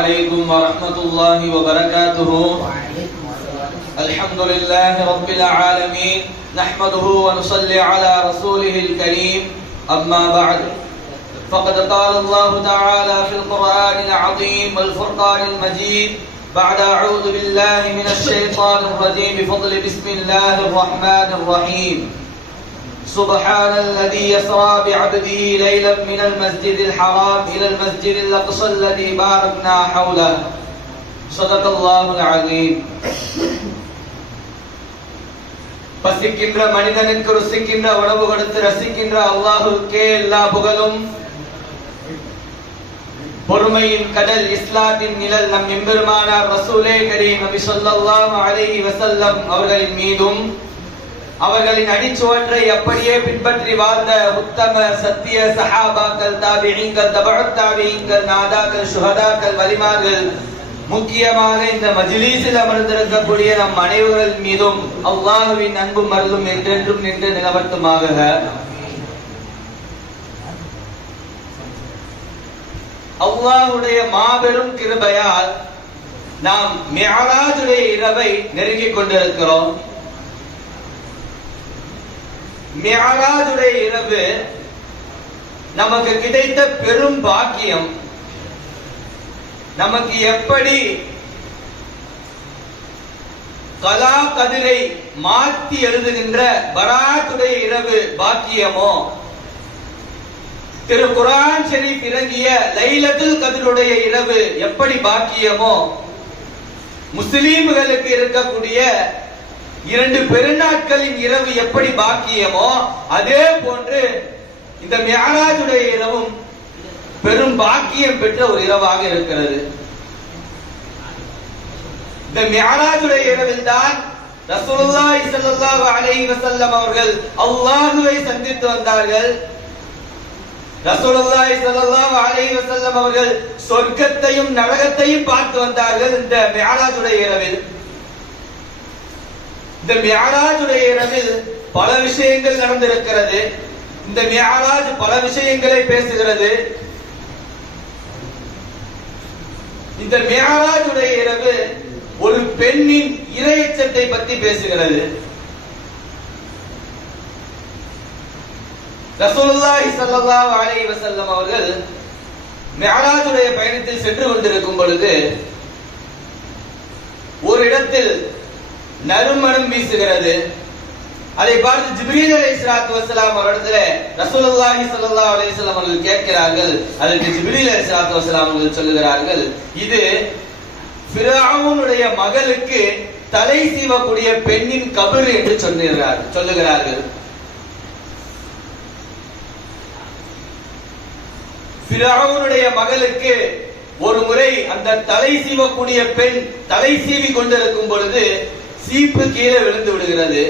عليكم ورحمة الله وبركاته. الحمد لله رب العالمين، نحمده ونصلي على رسوله الكريم. أما بعد، فقد قال الله تعالى في القرآن العظيم والفرقان المجيد بعد أعوذ بالله من الشيطان الرجيم بفضل بسم الله الرحمن الرحيم. سبحان الذي يسرى بعبده ليلا من المسجد الحرام إلى المسجد الأقصى الذي باركنا حوله. صدق الله العظيم. பசிக்கின்ற மனிதனுக்கு ருசிக்கின்ற உணவு கொடுத்து ரசிக்கின்ற அல்லாஹ்வுக்கே எல்லா புகழும். பொறுமையின் கடல் இஸ்லாத்தின் நிழல் நம் எம்பெருமானார் ரசூலே கரீம் நபி ஸல்லல்லாஹு அலைஹி வஸல்லம் அவர்களின் மீதும் அவர்களின் அடிச்சுவற்றை அப்படியே பின்பற்றி வாழ்ந்த உத்தம சத்திய சஹாபாக்கள், தாபிஈன்கள், தபஅத் தாபிஈன்கள், நாதாக்கள், ஷுஹதாக்கள், வலிமார்கள், முக்கியமாக இந்த மஜ்லிஸில் அமர்ந்திருக்கக்கூடிய நம் அனைவர்கள் மீதும் அல்லாஹ்வின் அன்பும் அருளும் என்றென்றும் நின்று நிலவட்டுமாக. அல்லாஹ்வுடைய மாபெரும் கிருபையால் நாம் மிஅராஜுடைய இரவை நெருங்கிக் கொண்டிருக்கிறோம். மிஅராஜுடைய இரவு நமக்கு கிடைத்த பெரும் பாக்கியம். நமக்கு எப்படி கலா கதிரை மாற்றி எழுதுகின்ற பராத்துடைய இரவு பாக்கியமோ, திரு குர்ஆன் ஷரீஃப் இறங்கிய லைலத்துல் கத்ருடைய இரவு எப்படி பாக்கியமோ, முஸ்லிம்களுக்கு இருக்கக்கூடிய இரண்டு பெருநாட்களின் இரவு எப்படி பாக்கியமோ, அதே போன்று இந்த மிஅராஜுடைய இரவும் பெரும் பாக்கியம் பெற்ற ஒரு இரவாக இருக்கிறது. இந்த மிஅராஜுடைய இரவில் தான் ரசூலுல்லாஹி ஸல்லல்லாஹு அலைஹி வஸல்லம் அவர்கள் அல்லாஹ்வை சந்தித்து வந்தார்கள். ரசூலுல்லாஹி ஸல்லல்லாஹு அலைஹி வஸல்லம் அவர்கள் சொர்க்கத்தையும் நரகத்தையும் பார்த்து வந்தார்கள் இந்த மிஅராஜுடைய இரவில். இந்த மிஅராஜுடைய இரவில் பல விஷயங்கள் நடந்திருக்கிறது. இந்த மிஅராஜ் பல விஷயங்களை பேசுகிறது. இந்த மிஅராஜுடைய இரவு ஒரு பெண்ணின் இறையச்சத்தை பற்றி பேசுகிறது. ரசூலுல்லாஹி ஸல்லல்லாஹு அலைஹி வஸல்லம் அவர்கள் மிஅராஜுடைய பயணத்தில் சென்று கொண்டிருக்கும் பொழுது ஒரு இடத்தில் நறுமணம் வீசுகிறது. அதை பார்த்து ஜிப்ரீல் அலைஹிஸ்ஸலாத்து வஸலாம் அவரிடத்திலே ரசூலுல்லாஹி ஸல்லல்லாஹு அலைஹி வஸல்லம் அவர்கள் கேட்கிறார்கள். அதற்கு ஜிப்ரீல் அலைஹிஸ்ஸலாத்து வஸலாம் அவர்கள் சொல்லுகிறார்கள், இது ஃபிரௌனுடைய மகளுக்கு தலை சீவக்கூடிய பெண்ணின் கபர் என்று சொல்லுகிறார்கள். ஃபிரௌனுடைய மகளுக்கு ஒரு முறை அந்த தலை சீவக்கூடிய பெண் தலை சீவி கொண்டிருக்கும் பொழுது சீப்பு கீழே விழுந்து விடுகிறது.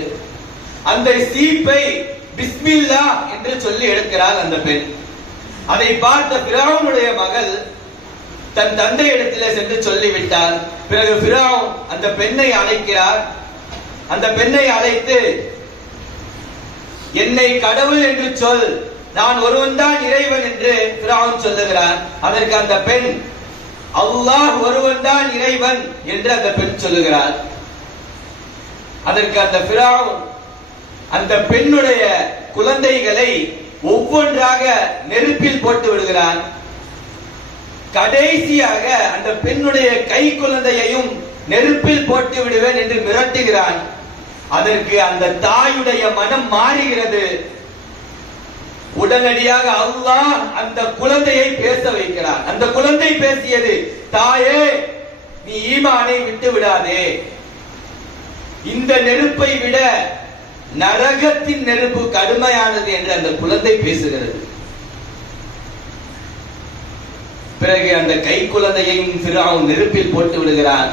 அந்த சீப்பை பிஸ்மில்லாஹ் என்று சொல்லி எடுக்கிறார் அந்த பெண். அதை பார்த்த ஃபிரௌனுடைய மகள் தன் தந்தை இடத்திலே சென்று சொல்லிவிட்டார். பிறகு ஃபிரௌன் அந்த பெண்ணை அழைக்கிறார். அந்த பெண்ணை அழைத்து, என்னை கடவுள் என்று சொல், நான் ஒருவன் தான் இறைவன் என்று ஃபிரௌன் சொல்லுகிறார். அதற்கு அந்த பெண், அல்லாஹ் ஒருவன் தான் இறைவன் என்று அந்த பெண் சொல்லுகிறார். அதற்கு அந்த ஃபிரௌன் அந்த பெண்ணுடைய குழந்தைகளை ஒவ்வொன்றாக நெருப்பில் போட்டு விடுகிறான். கடைசியாக அந்த பெண்ணுடைய கை குழந்தையையும் நெருப்பில் போட்டு விடுவேன் என்று மிரட்டுகிறான். அதற்கு அந்த தாயுடைய மனம் மாறுகிறது. உடனடியாக அல்லாஹ் அந்த குழந்தையை பேச வைக்கிறான். அந்த குழந்தை பேசியது, தாயே, நீ ஈமானை விட்டு விடாதே, இந்த நெருப்பை விட நரகத்தின் நெருப்பு கடுமையானது என்று அந்த குழந்தை பேசுகிறது. பிறகு அந்த கை குழந்தையையும் ஃபிரௌன் நெருப்பில் போட்டு விடுகிறான்.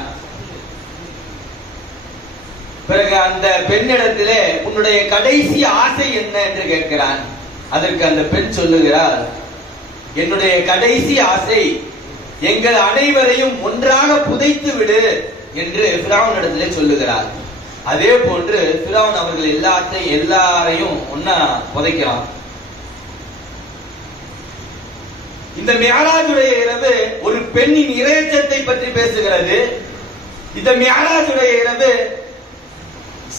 பிறகு அந்த பெண்ணிடத்திலே உன்னுடைய கடைசி ஆசை என்ன என்று கேட்கிறான். அதற்கு அந்த பெண் சொல்லுகிறார், என்னுடைய கடைசி ஆசை எங்கள் அனைவரையும் ஒன்றாக புதைத்து விடு என்று ஃபிரௌன் இடத்திலே சொல்லுகிறார். அதே போன்று ஃபிரௌன் அவர்கள் எல்லாரையும் ஒன்னா புதைக்கிறான். இந்த மிஅராஜுடைய இரவு ஒரு பெண்ணின் இறைச்சத்தை பற்றி பேசுகிறது. இந்த மிஅராஜுடைய இரவு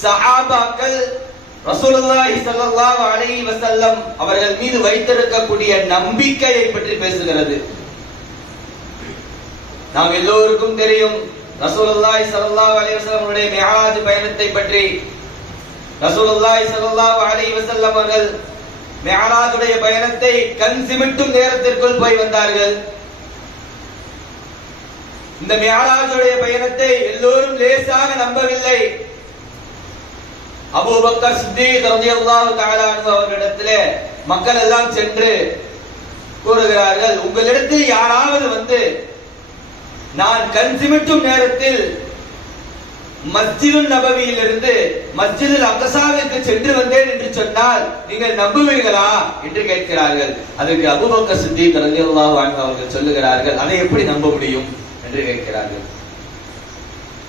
சஹாபாக்கள் ரசூலுல்லாஹி ஸல்லல்லாஹு அலைஹி வஸல்லம் அவர்கள் மீது வைத்திருக்கக்கூடிய நம்பிக்கையை பற்றி பேசுகிறது. நாம் எல்லோருக்கும் தெரியும் ரசூலுல்லாஹி ஸல்லல்லாஹு அலைஹி வஸல்லம் அவருடைய மிஅராஜ் பயணத்தை பற்றி. ரசூலுல்லாஹி ஸல்லல்லாஹு அலைஹி வஸல்லம் அவர்கள் மிஅராஜுடைய பயணத்தை கண் சிமிட்டும் நேரத்திற்குள் போய் வந்தார்கள். இந்த மிஅராஜுடைய பயணத்தை எல்லோரும் லேசாக நம்பவில்லை. அபூபக்கர் சித்தீக் ரலியல்லாஹு தஆலா அன்ஹு அவர்களிடத்திலே மக்கள் எல்லாம் சென்று கூறுகிறார்கள், உங்களிடத்தில் யாராவது வந்து நான் கண் சிமிட்டும் நேரத்தில் மஸ்ஜிதுன் நபவியிலிருந்து மஸ்ஜிதுல் அக்ஸாவிற்கு சென்று வந்தேன் என்று சொன்னால் நீங்கள் நம்புவீர்களா என்று கேட்கிறார்கள். அதற்கு அபூபக்கர் சித்தீக் ரலியல்லாஹு அன்ஹு அவர்கள் சொல்லுகிறார்கள், அதை எப்படி நம்ப முடியும் என்று கேட்கிறார்கள்.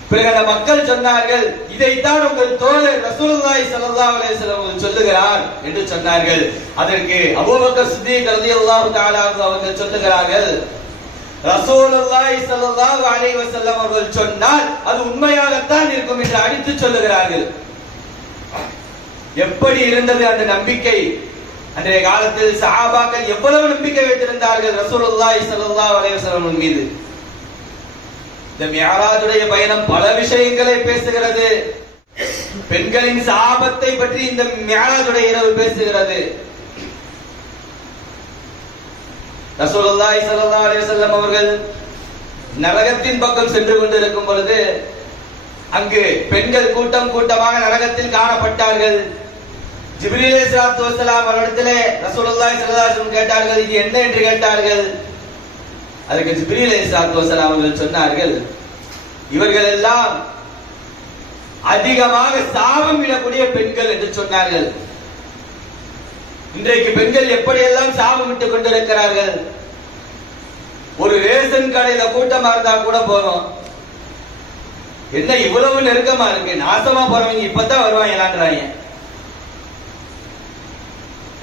பிறகு அந்த மக்கள் சொன்னார்கள், இதைத்தான் உங்கள் தோழர் ரசூலுல்லாஹி ஸல்லல்லாஹு அலைஹி வஸல்லம் அவர்கள் சொல்லுகிறார் என்று சொன்னார்கள். அதற்கு அபூபக்கர் சித்தீக் ரலியல்லாஹு தஆலா அவர்கள் சொல்லுகிறார்கள், ரசூலுல்லாஹி ஸல்லல்லாஹு அலைஹி வஸல்லம் அவர்கள் சொன்னால் அது உண்மையாகத்தான் இருக்கும் என்று அடித்து சொல்லுகிறார்கள். எப்படி இருந்தது அந்த நம்பிக்கை? அன்றைய காலத்தில் சஹாபாக்கள் எவ்வளவு நம்பிக்கை வைத்திருந்தார்கள் ரசூலுல்லாஹி ஸல்லல்லாஹு அலைஹி வஸல்லம் மீது. இந்த மிஅராஜுடைய பயணம் பல விஷயங்களை பேசுகிறது. பெண்களின் சாபத்தை பற்றி இந்த மிஅராஜுடைய இரவு பேசுகிறது. ரசூலுல்லாஹி ஸல்லல்லாஹு அலைஹி வஸல்லம் அவர்கள் நரகத்தின் பக்கம் சென்று கொண்டிருக்கும் பொழுது அங்கு பெண்கள் கூட்டம் கூட்டமாக நரகத்தில் காணப்பட்டார்கள். ஜிப்ரீல் அலைஹிஸ்ஸலாத்து வஸ்ஸலாம் அவர்களிடத்திலே ரசூலுல்லாஹி ஸல்லல்லாஹு அலைஹி வஸல்லம் கேட்டார்கள், இது என்ன என்று கேட்டார்கள். அதுக்கு ஜிப்ரீல் அலைஹிஸ்ஸலாத்து வஸ்ஸலாம் அவர்கள் சொன்னார்கள், இவர்கள் எல்லாம் அதிகமாக சாபம் விடக்கூடிய பெண்கள் என்று சொன்னார்கள். இன்றைக்கு பெண்கள் எப்படியெல்லாம் சாபம் விட்டுக் கொண்டிருக்கிறார்கள். ஒரு ரேஷன் கடையில கூட்டமா இருந்தா கூட போறோம், என்ன இவ்வளவு நெருக்கமா இருக்கு, நாசமா போறவங்க இப்பதான் வருவாங்களான்றாங்க.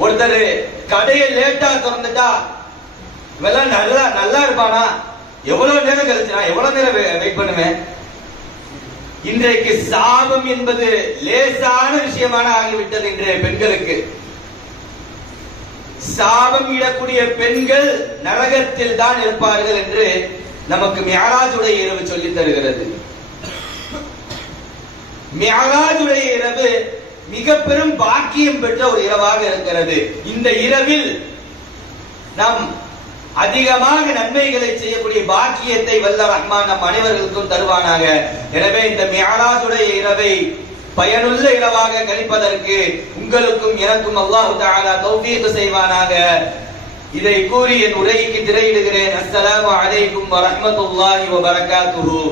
ஒருத்தர் கடையை லேட்டா திறந்துட்டா இவெல்லாம் நல்லா இருப்பானா, எவ்வளவு நேரம் கழிச்சு நான் எவ்வளவு நேரம் வெயிட் பண்ணுவேன். இன்றைக்கு சாபம் என்பது லேசான விஷயமான ஆகிவிட்டது. இன்றைய பெண்களுக்கு சாபம் இடக்கூடிய பெண்கள் நரகத்தில் தான் இருப்பார்கள் என்று நமக்கு மிஅராஜுடைய இரவு சொல்லி தருகிறது. மிஅராஜுடைய இரவு மிக பெரும் பாக்கியம் பெற்ற ஒரு இரவாக இருக்கிறது. இந்த இரவில் நாம் அதிகமாக நன்மைகளை செய்யக்கூடிய பாக்கியத்தை வல்ல ரஹ்மான் நம் அனைவர்களுக்கும் தருவானாக. எனவே இந்த மிஅராஜுடைய இரவை பயனுள்ள இரவாக கழிப்பதற்கு உங்களுக்கும் எனக்கும் அல்லாஹ் தஆலா தௌஃபீக் செய்வானாக. இதை கூறி என் உரைக்கு திரையிடுகிறேன். அஸ்ஸலாமு அலைக்கும் வ ரஹ்மத்துல்லாஹி வ பரகாத்துஹு.